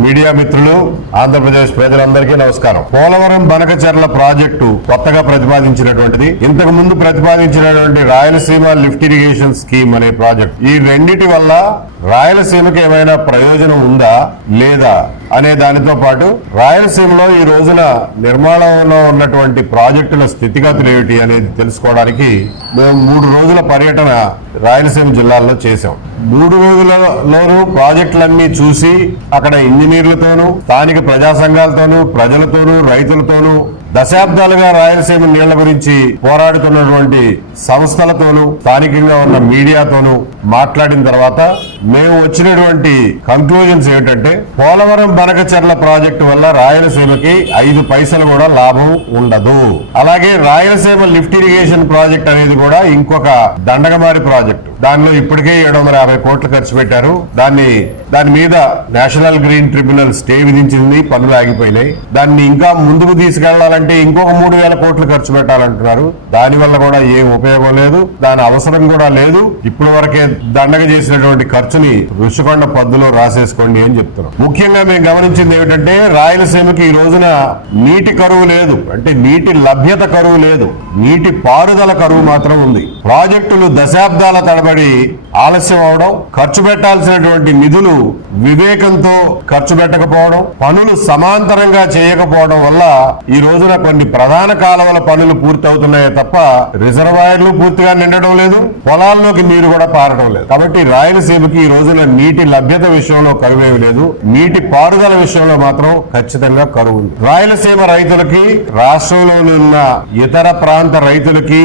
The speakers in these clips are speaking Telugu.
మీడియా మిత్రులు, ఆంధ్రప్రదేశ్ ప్రజలందరికీ నమస్కారం. పోలవరం బనకచెర్ల ప్రాజెక్టు కొత్తగా ప్రతిపాదించినటువంటిది. ఇంతకు ముందు ప్రతిపాదించినటువంటి రాయలసీమ లిఫ్ట్ ఇరిగేషన్ స్కీమ్ అనే ప్రాజెక్ట్. ఈ రెండిటి వల్ల రాయలసీమకి ఏమైనా ప్రయోజనం ఉందా లేదా అనే దానితో పాటు రాయలసీమలో ఈ రోజున నిర్మాణంలో ఉన్నటువంటి ప్రాజెక్టుల స్థితిగతులు ఏమిటి అనేది తెలుసుకోవడానికి మేము 3 రోజుల పర్యటన రాయలసీమ జిల్లాల్లో చేశాం. 3 రోజులలోనూ ప్రాజెక్టులన్నీ చూసి అక్కడ ఇంజనీర్లతోనూ, స్థానిక ప్రజా సంఘాలతోనూ, ప్రజలతోనూ, రైతులతోనూ, దశాబ్దాలుగా రాయలసీమ నీళ్ల గురించి పోరాడుతున్నటువంటి సంస్థలతోనూ, స్థానికంగా ఉన్న మీడియాతోనూ మాట్లాడిన తర్వాత మేము వచ్చినటువంటి కంక్లూజన్స్ ఏమిటంటే, పోలవరం బనకచెర్ల ప్రాజెక్టు వల్ల రాయలసీమకి 5 పైసలు కూడా లాభం ఉండదు. అలాగే రాయలసీమ లిఫ్ట్ ఇరిగేషన్ ప్రాజెక్ట్ అనేది కూడా ఇంకొక దండగమారి ప్రాజెక్టు. దానిలో ఇప్పటికే 750 కోట్లు ఖర్చు పెట్టారు. దాని మీద నేషనల్ గ్రీన్ ట్రిబ్యునల్ స్టే విధించింది, పనులు ఆగిపోయినాయి. దాన్ని ఇంకా ముందుకు తీసుకెళ్లాలంటే ఇంకొక 3000 కోట్లు ఖర్చు పెట్టాలంటున్నారు. దాని వల్ల కూడా ఏం ఉపయోగం లేదు, దాని అవసరం కూడా లేదు. ఇప్పటి వరకే దండగ చేసినటువంటి ఖర్చుని ఋషికొండ పద్దులో రాసేసుకోండి అని చెప్తున్నాం. ముఖ్యంగా మేము గమనించింది ఏమిటంటే, రాయలసీమకి ఈ రోజున నీటి కరువు లేదు, అంటే నీటి లభ్యత కరువు లేదు, నీటి పారుదల కరువు మాత్రం ఉంది. ప్రాజెక్టులు దశాబ్దాల తడబడి ఆలస్యం అవడం, ఖర్చు పెట్టాల్సినటువంటి నిధులు వివేకంతో ఖర్చు పెట్టకపోవడం, పనులు సమాంతరంగా చేయకపోవడం వల్ల ఈ రోజున కొన్ని ప్రధాన కాలువల పనులు పూర్తవుతున్నాయే తప్ప రిజర్వాయర్లు పూర్తిగా నిండడం లేదు, పొలాల్లోకి నీరు కూడా పారడం లేదు. కాబట్టి రాయలసీమకి ఈ రోజున నీటి లభ్యత విషయంలో కరువేమి లేదు, నీటి పారుదల విషయంలో మాత్రం ఖచ్చితంగా కరువు ఉంది. రాయలసీమ రైతులకి, రాష్ట్రంలో ఉన్న ఇతర ప్రాంత రైతులకి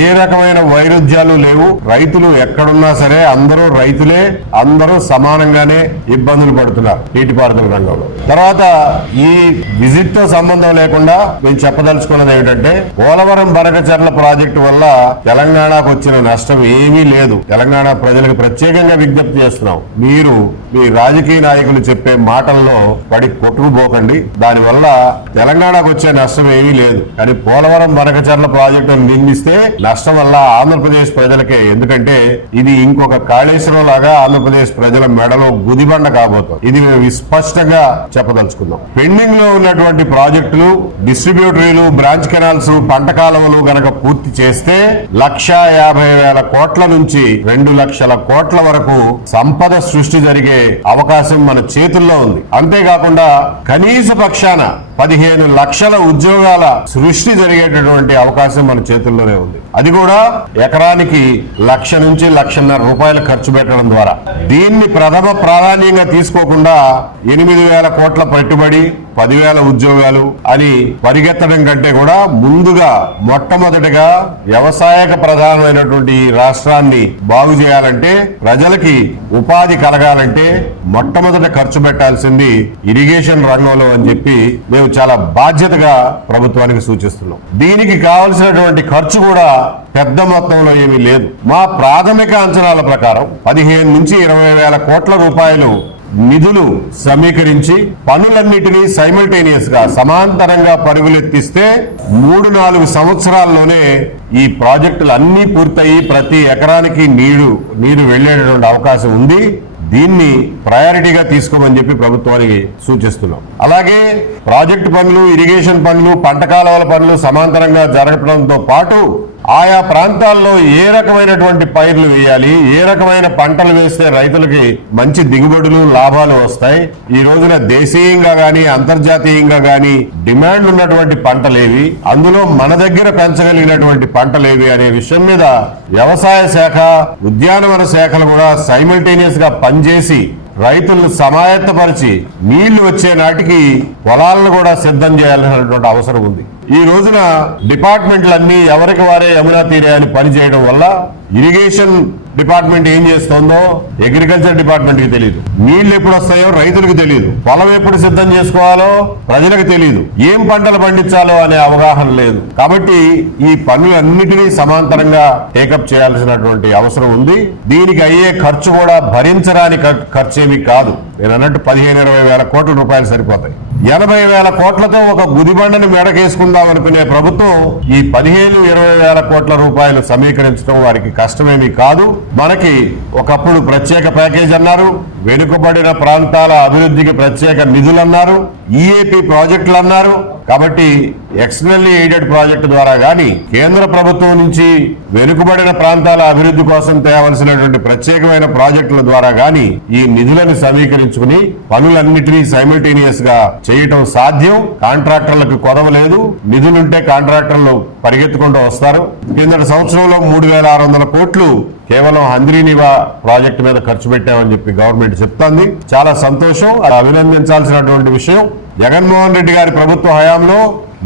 ఏ రకమైన వైరుధ్యాలు లేవు. రైతులు ఎక్కడున్నా సరే అందరూ రైతులే, అందరూ సమానంగానే ఇబ్బందులు పడుతున్నారు నీటిపారుదల రంగంలో. తర్వాత ఈ విజిట్ తో సంబంధం లేకుండా మేము చెప్పదలుచుకున్నది ఏమిటంటే, పోలవరం బనకచెర్ల ప్రాజెక్టు వల్ల తెలంగాణకు వచ్చిన నష్టం ఏమీ లేదు. తెలంగాణ ప్రజలకు ప్రత్యేకంగా విజ్ఞప్తి చేస్తున్నాం, మీరు మీ రాజకీయ నాయకులు చెప్పే మాటల్లో పడి కొట్టుకుపోకండి. దానివల్ల తెలంగాణకు వచ్చే నష్టం ఏమీ లేదు. కానీ పోలవరం బనకచెర్ల ప్రాజెక్టును నిర్మిస్తే నష్టం వల్ల ఆంధ్రప్రదేశ్ ప్రజలకే. ఎందుకంటే ఇది ఇంకొక కాళేశ్వరం లాగా ఆంధ్రప్రదేశ్ ప్రజల మెడలో గుదిబండ కాబోతుంది. ఇది మేము స్పష్టంగా చెప్పదలుచుకున్నాం. పెండింగ్ లో ఉన్నటువంటి ప్రాజెక్టులు, డిస్ట్రిబ్యూటరీలు, బ్రాంచ్ కెనాల్స్, పంట కాలువలు గనక పూర్తి చేస్తే 1,50,000 కోట్ల నుంచి 2 లక్షల కోట్ల వరకు సంపద సృష్టి జరిగే అవకాశం మన చేతుల్లో ఉంది. అంతేకాకుండా కనీస పక్షాన 15 లక్షల ఉద్యోగాల సృష్టి జరిగేటటువంటి అవకాశం మన చేతుల్లోనే ఉంది. అది కూడా ఎకరానికి 1,00,000 నుంచి 1,50,000 రూపాయలు ఖర్చు పెట్టడం ద్వారా. దీన్ని ప్రథమ ప్రాధాన్యంగా తీసుకోకుండా 8,000 కోట్ల పెట్టుబడి, 10,000 ఉద్యోగాలు అని పరిగెత్తడం కంటే కూడా ముందుగా మొట్టమొదటిగా వ్యవసాయక ప్రధానమైనటువంటి ఈ రాష్ట్రాన్ని బాగు చేయాలంటే, ప్రజలకి ఉపాధి కలగాలంటే మొట్టమొదట ఖర్చు పెట్టాల్సింది ఇరిగేషన్ రంగంలో అని చెప్పి మేము చాలా బాధ్యతగా ప్రభుత్వానికి సూచిస్తున్నాం. దీనికి కావలసినటువంటి ఖర్చు కూడా పెద్ద మొత్తంలో ఏమీ లేదు. మా ప్రాథమిక అంచనాల ప్రకారం 15 నుంచి 20,000 కోట్ల రూపాయలు నిధులు సమీకరించి పనులన్నిటినీ సైమల్టేనియస్ గా సమాంతరంగా పరుగులెత్తిస్తే 3-4 సంవత్సరాల్లోనే ఈ ప్రాజెక్టులు అన్ని పూర్తయి ప్రతి ఎకరానికి నీరు వెళ్లేటటువంటి అవకాశం ఉంది. దీన్ని ప్రయారిటీగా తీసుకోమని చెప్పి ప్రభుత్వానికి సూచిస్తున్నాం. అలాగే ప్రాజెక్టు పనులు, ఇరిగేషన్ పనులు, పంట కాలువల పనులు సమాంతరంగా జరగడంతో పాటు ఆయా ప్రాంతాల్లో ఏ రకమైనటువంటి పైర్లు వేయాలి, ఏ రకమైన పంటలు వేస్తే రైతులకి మంచి దిగుబడులు, లాభాలు వస్తాయి, ఈ రోజున దేశీయంగా గాని అంతర్జాతీయంగా గాని డిమాండ్ ఉన్నటువంటి పంటలేవి, అందులో మన దగ్గర పెంచగలిగినటువంటి పంటలేవి అనే విషయం మీద వ్యవసాయ శాఖ, ఉద్యానవన శాఖలు కూడా సైమల్టేనియస్ గా పనిచేసి రైతులను సమాయత్తపరిచి నీళ్లు వచ్చే నాటికి పొలాలను కూడా సిద్ధం చేయాల్సినటువంటి అవసరం ఉంది. ఈ రోజున డిపార్ట్మెంట్లన్నీ ఎవరికి వారే యమునా తీరే అని పనిచేయడం వల్ల ఇరిగేషన్ డిపార్ట్మెంట్ ఏం చేస్తుందో అగ్రికల్చర్ డిపార్ట్మెంట్ కి తెలియదు, నీళ్లు ఎప్పుడు వస్తాయో రైతులకు తెలియదు, పొలం ఎప్పుడు సిద్ధం చేసుకోవాలో ప్రజలకు తెలియదు, ఏం పంటలు పండించాలో అనే అవగాహన లేదు. కాబట్టి ఈ పనులన్నిటినీ సమాంతరంగా టేకప్ చేయాల్సినటువంటి అవసరం ఉంది. దీనికి అయ్యే ఖర్చు కూడా భరించరాని ఖర్చేమీ కాదు. నేను అన్నట్టు 15-20 కోట్ల రూపాయలు సరిపోతాయి. 80,000 కోట్లతో ఒక గుదిబండని మెడకేసుకుందాం అనుకునే ప్రభుత్వం ఈ 15-20 కోట్ల రూపాయలు సమీకరించడం వారికి కష్టమేమీ కాదు. మనకి ఒకప్పుడు ప్రత్యేక ప్యాకేజ్ అన్నారు, వెనుకబడిన ప్రాంతాల అభివృద్ధికి ప్రత్యేక నిధులు అన్నారు, ఈఏపీ ప్రాజెక్టులు అన్నారు. కాబట్టి ఎక్స్టర్నల్లీ ఎయిడెడ్ ప్రాజెక్టు ద్వారా గాని, కేంద్ర ప్రభుత్వం నుంచి వెనుకబడిన ప్రాంతాల అభివృద్ధి కోసం తేవలసినటువంటి ప్రత్యేకమైన ప్రాజెక్టుల ద్వారా గాని ఈ నిధులను సమీకరించుకుని పనులన్నిటినీ సైమల్టేనియస్ గా చేయటం సాధ్యం. కాంట్రాక్టర్లకు కొదవ లేదు. నిధులుంటే కాంట్రాక్టర్లు పరిగెత్తుకుంటూ వస్తారు. కిందటి సంవత్సరంలో 3,600 కోట్లు కేవలం హంద్రీనివా ప్రాజెక్టు మీద ఖర్చు పెట్టామని చెప్పి గవర్నమెంట్ చెప్తోంది. చాలా సంతోషం, అది అభినందించాల్సినటువంటి విషయం. జగన్మోహన్ రెడ్డి గారి ప్రభుత్వ హయాంలో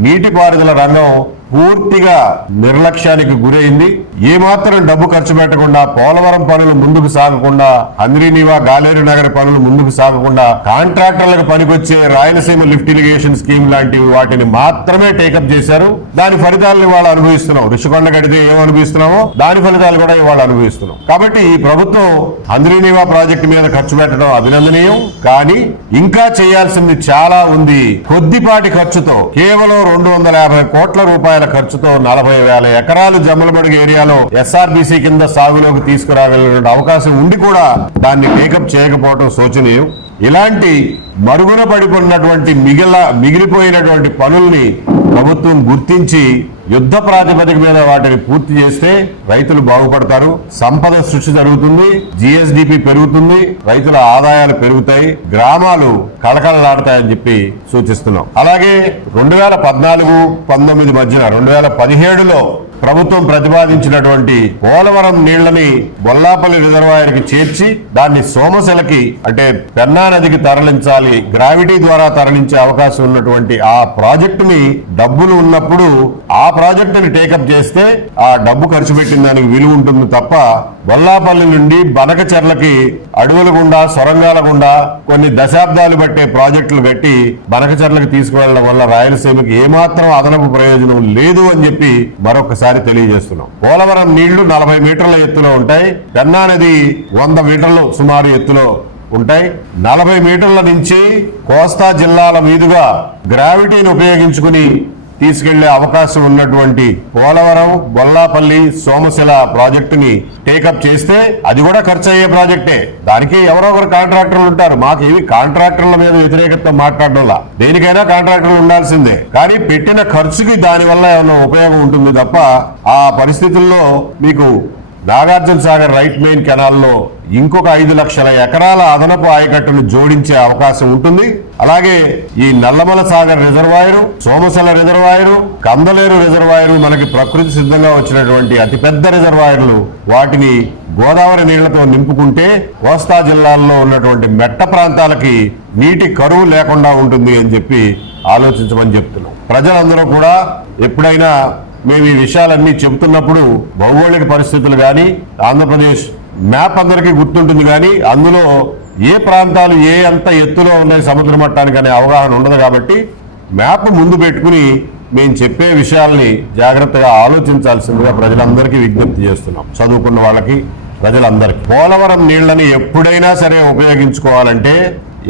నీటిపారుదల రంగం పూర్తిగా నిర్లక్ష్యానికి గురైంది. ఏమాత్రం డబ్బు ఖర్చు పెట్టకుండా, పోలవరం పనులు ముందుకు సాగకుండా, హంద్రీనివా గాలేరు నగర పనులు ముందుకు సాగకుండా, కాంట్రాక్టర్లకు పనికొచ్చే రాయలసీమ లిఫ్ట్ ఇరిగేషన్ స్కీమ్ లాంటివి వాటిని మాత్రమే టేకప్ చేశారు. దాని ఫలితాలను ఇవాళ అనుభవిస్తున్నాం. ఋషికొండ కడితే ఏం అనుభవిస్తున్నామో దాని ఫలితాలు కూడా ఇవాళ అనుభవిస్తున్నాం. కాబట్టి ఈ ప్రభుత్వం హంద్రీనివా ప్రాజెక్టు మీద ఖర్చు పెట్టడం అభినందనీయం. కానీ ఇంకా చేయాల్సింది చాలా ఉంది. కొద్దిపాటి ఖర్చుతో, కేవలం 250 కోట్ల రూపాయల ఖర్చుతో 40,000 ఎకరాలు జమ్మలమడుగు ఏరియాలో ఎస్ఆర్బీసీ కింద సాగులోకి తీసుకురాగలిగిన అవకాశం ఉండి కూడా దాన్ని టేకప్ చేయకపోవడం శోచనీయం. ఇలాంటి మరుగున పడిపోయినటువంటి మిగిలిపోయినటువంటి పనుల్ని ప్రభుత్వం గుర్తించి యుద్ధ ప్రాతిపదిక మీద వాటిని పూర్తి చేస్తే రైతులు బాగుపడతారు, సంపద సృష్టి జరుగుతుంది, జిఎస్డిపి పెరుగుతుంది, రైతుల ఆదాయాలు పెరుగుతాయి, గ్రామాలు కళకళలాడతాయని చెప్పి సూచిస్తున్నాం. అలాగే 2014-19 మధ్యన 2017లో ప్రభుత్వం ప్రతిపాదించినటువంటి పోలవరం నీళ్లని బొల్లాపల్లి రిజర్వాయర్కి చేర్చి దాన్ని సోమశిలకి అంటే పెన్నా నదికి తరలించాలి, గ్రావిటీ ద్వారా తరలించే అవకాశం ఉన్నటువంటి ఆ ప్రాజెక్టుని డబ్బులు ఉన్నప్పుడు ఆ ప్రాజెక్టుని టేకప్ చేస్తే ఆ డబ్బు ఖర్చు పెట్టిన దానికి విలువ ఉంటుంది తప్ప బొల్లాపల్లి నుండి బనకచెర్లకి అడవుల గుండా, సొరంగాల గుండా కొన్ని దశాబ్దాలు పట్టే ప్రాజెక్టులు కట్టి బనకచెర్లకు తీసుకువెళ్లడం వల్ల రాయలసీమకి ఏమాత్రం అదనపు ప్రయోజనం లేదు అని చెప్పి మరొకసారి తెలియజేస్తున్నాం. పోలవరం నీళ్లు 40 మీటర్ల ఎత్తులో ఉంటాయి. పెన్నా నది 100 మీటర్లు సుమారు ఎత్తులో ఉంటాయి. 40 మీటర్ల నుంచి కోస్తా జిల్లాల మీదుగా గ్రావిటీని ఉపయోగించుకుని తీసుకెళ్లే అవకాశం ఉన్నటువంటి పోలవరం, బొల్లాపల్లి, సోమశిల ప్రాజెక్టుని టేకప్ చేస్తే అది కూడా ఖర్చు అయ్యే ప్రాజెక్టే. దానికి ఎవరో ఒకరు కాంట్రాక్టర్లు ఉంటారు. మాకు ఇవి కాంట్రాక్టర్ల మీద వ్యతిరేకత మాట్లాడడంలా, దేనికైనా కాంట్రాక్టర్లు ఉండాల్సిందే. కానీ పెట్టిన ఖర్చుకి దానివల్ల ఏమైనా ఉపయోగం ఉంటుంది తప్ప ఆ పరిస్థితుల్లో మీకు నాగార్జున సాగర్ రైట్ మెయిన్ కెనాల్లో ఇంకొక 5 లక్షల ఎకరాల అదనపు ఆయకట్టును జోడించే అవకాశం ఉంటుంది. అలాగే ఈ Nallamala Sagar reservoir, Somasila reservoir, Kandaleru reservoir మనకి ప్రకృతి సిద్ధంగా వచ్చినటువంటి అతిపెద్ద రిజర్వాయర్లు. వాటిని గోదావరి నీళ్లతో నింపుకుంటే కోస్తా జిల్లాల్లో ఉన్నటువంటి మెట్ట ప్రాంతాలకి నీటి కరువు లేకుండా ఉంటుంది అని చెప్పి ఆలోచించమని చెప్తున్నాం. ప్రజలందరూ కూడా ఎప్పుడైనా మేము ఈ విషయాలన్నీ చెబుతున్నప్పుడు భౌగోళిక పరిస్థితులు కానీ, ఆంధ్రప్రదేశ్ మ్యాప్ అందరికీ గుర్తుంటుంది కానీ అందులో ఏ ప్రాంతాలు ఏ ఎంత ఎత్తులో ఉన్నాయి సముద్ర మట్టానికి అనే అవగాహన ఉండదు. కాబట్టి మ్యాప్ ముందు పెట్టుకుని మేము చెప్పే విషయాల్ని జాగ్రత్తగా ఆలోచించాల్సిందిగా ప్రజలందరికీ విజ్ఞప్తి చేస్తున్నాం. చదువుకున్న వాళ్ళకి, ప్రజలందరికీ పోలవరం నీళ్లని ఎప్పుడైనా సరే ఉపయోగించుకోవాలంటే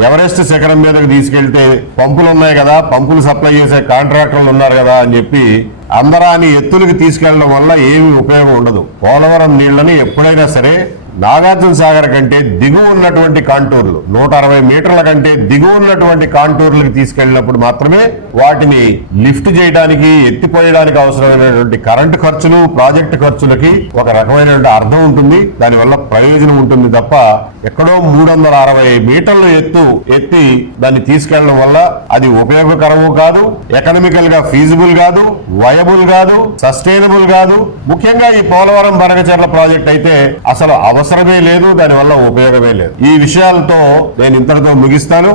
ఎవరెస్ట్ శిఖరం మీదకి తీసుకెళ్తే పంపులు ఉన్నాయి కదా, పంపులు సప్లై చేసే కాంట్రాక్టర్లు ఉన్నారు కదా అని చెప్పి అందరాని ఎత్తులకి తీసుకెళ్లడం వల్ల ఏమీ ఉపయోగం ఉండదు. పోలవరం నీళ్లని ఎప్పుడైనా సరే నాగార్జున సాగర్ కంటే దిగువ ఉన్నటువంటి కాంటూర్లు 160 మీటర్ల కంటే దిగువ ఉన్నటువంటి కాంటూర్లకు తీసుకెళ్లినప్పుడు మాత్రమే వాటిని లిఫ్ట్ చేయడానికి, ఎత్తిపోయడానికి అవసరమైనటువంటి కరెంటు ఖర్చులు, ప్రాజెక్టు ఖర్చులకి ఒక రకమైనటువంటి అర్థం ఉంటుంది, దానివల్ల ప్రయోజనం ఉంటుంది తప్ప ఎక్కడో 360 మీటర్లు ఎత్తి దాన్ని తీసుకెళ్లడం వల్ల అది ఉపయోగకరము కాదు, ఎకనామికల్ గా ఫీజిబుల్ కాదు, వయబుల్ కాదు, సస్టైనబుల్ కాదు. ముఖ్యంగా ఈ పోలవరం బనకచెర్ల ప్రాజెక్ట్ అయితే అసలు అవసరమే లేదు, దానివల్ల ఉపయోగమే లేదు. ఈ విషయాలతో నేను ఇంతటితో ముగిస్తాను.